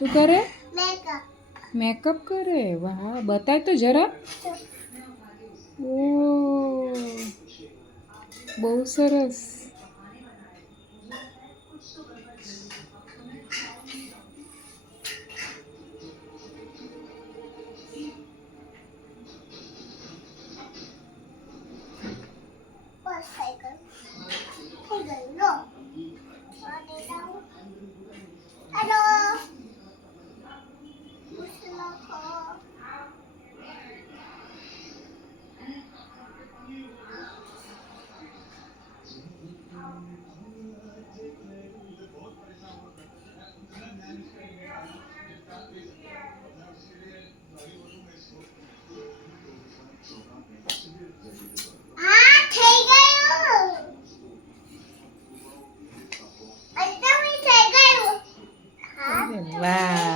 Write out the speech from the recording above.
શું કરે? મેકઅપ કરે. વાહ, બતાય તો જરા. ઓ, બહુ સરસ. વાહ.